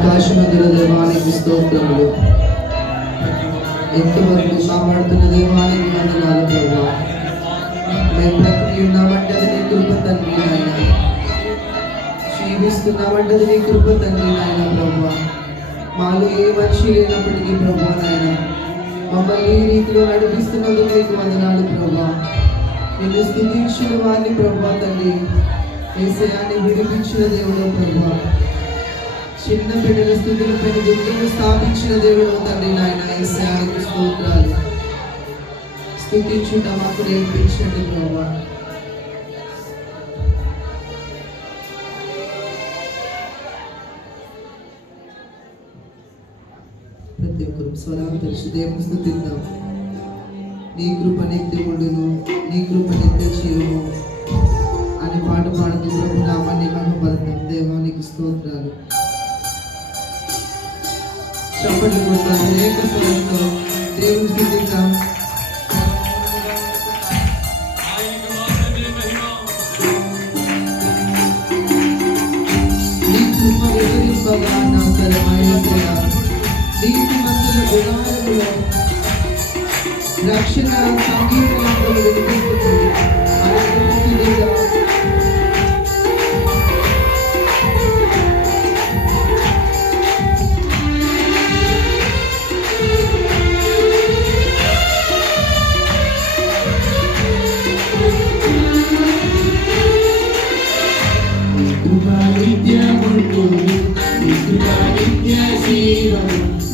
ఆకాశమందుల దేవానికి స్తోత్రములు. ఎంతవరకు కాపాడుతున్న దేవానికి వందనాలు ప్రభా. మేము బ్రతికి ఉన్నామంటే అది నీ కృప తండ్రి నాయన. జీవిస్తున్నామంటే అది నీ కృప తండ్రి నాయన ప్రభా. మాలో ఏ మనిషి లేనప్పటికీ ప్రభా నాయన మమ్మల్ని ఈ రీతిలో నడిపిస్తున్నందుకు నీకు వందనాలు ప్రభా. నిన్ను స్థుతించిన వారిని ప్రభా తండ్రి ఏసయాన్ని విడిపించిన దేవుడు ప్రభా. చిన్న బిడ్డల స్థుతుల పైన దుఃఖము స్థాపించిన దేవుడు తండ్రి నాయన ఏసయానికి స్తోత్రాలు. స్థుతించుట మాకు నేర్పించండి ప్రభా. ప్రతి ఒక్కరు స్వరాలు తెలిసి దేవుని స్థుతిద్దాం. నీ కృప నిత్యముడును నీ కృప నిత్య జీవము అని పాట పాడుతూ ప్రభు నామాన్ని మహిమపడతాం దేవానికి స్తోత్రాలు. చప్పట్లు కొడతాం అనేక స్వరంతో దేవుని స్థుతిద్దాం నీ కృప వివరింపగా నా తరమైన నీతి మందుల గుణాలలో రక్షణ సంగీతంలో వినిపిస్తుంది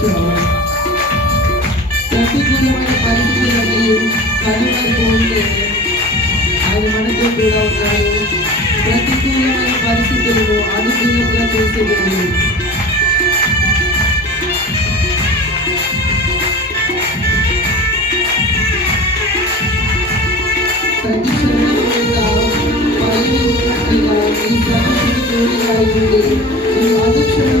పలకరించావు ప్రతికూలమైన పరిస్థితులని కనుమరుపు ఉంటే ఆయన మనతో కూడా ఉన్నాడు ప్రతికూలమైన పరిస్థితులను అనుకూలంగా ప్రతి ఉండి అనుక్షణం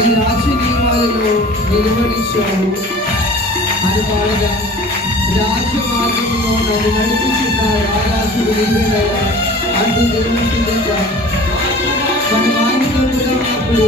మీరు రాజనీయాలలో నిలబడించావు అని పాడగా రాజమార్గంలో నన్ను నడిపించిన రారాజుడు నీవేనయ్యా అంటూ దేవుడు మనం ఆయన ఉన్నప్పుడు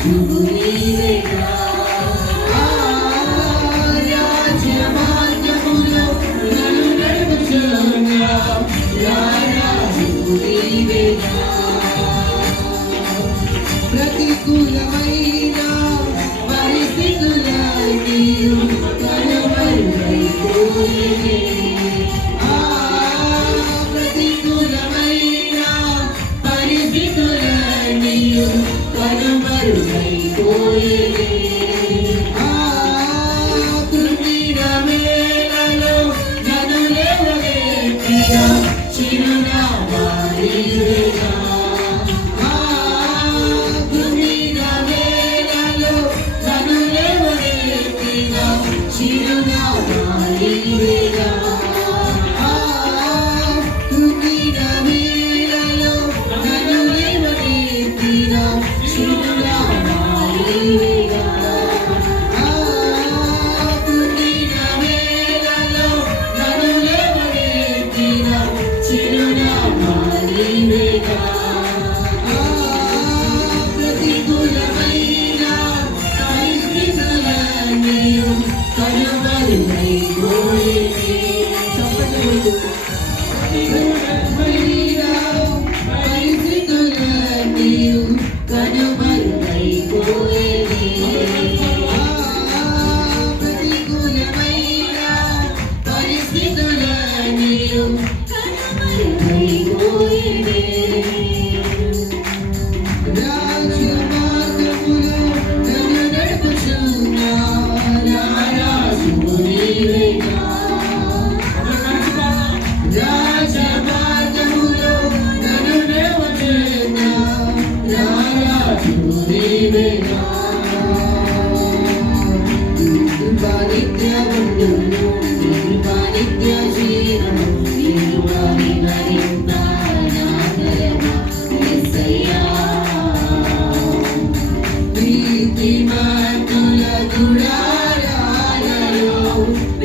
Thank you.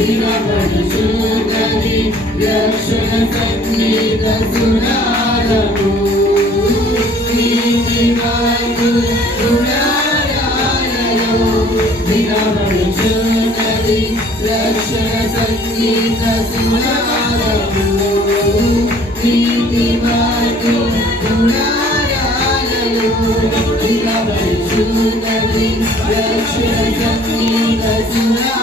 దినపడుచున్నది రక్షణ శక్తి దసురాలకు దినపడుచున్నది రక్షణ శక్తి దసురాలకు నీతి మార్గం దినపడుచున్నది రక్షణ శక్తి దసురా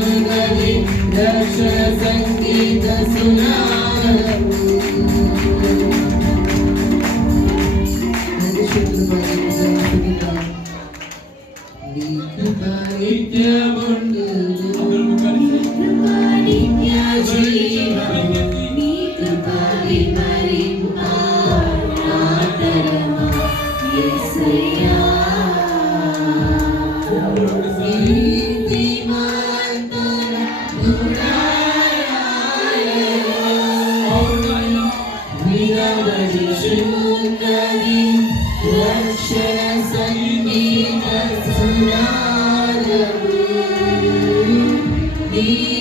Thank you.